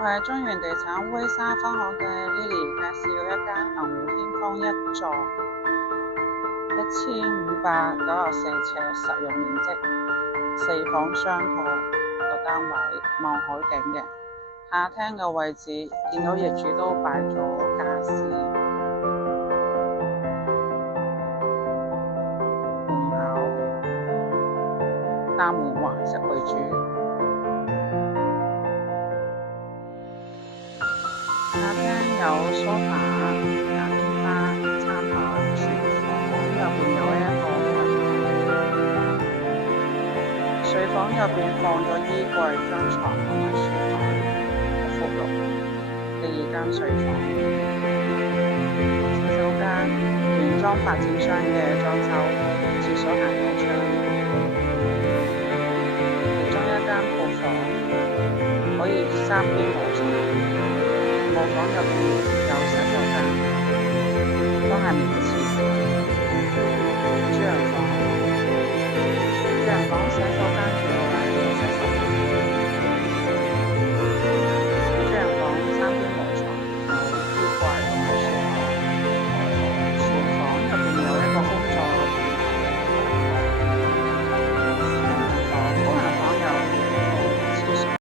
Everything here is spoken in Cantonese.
我係中原地產威沙分行嘅 Lily，介紹一間銀湖天峰一座1594尺實用面積4房雙套個單位，望海景嘅。客廳嘅位置見到業主都擺咗傢俬，門口單門橫式為主。客廳有梳化、咖啡吧、餐台、廚房入邊有一個櫃台，睡房入邊放咗衣櫃、張床同埋書台，附錄。第二間睡房，洗手間原裝發展商嘅裝修，廁所行人窗，其中一間鋪房可以三邊冇牆。臥房入邊有洗手間，都係棉廁。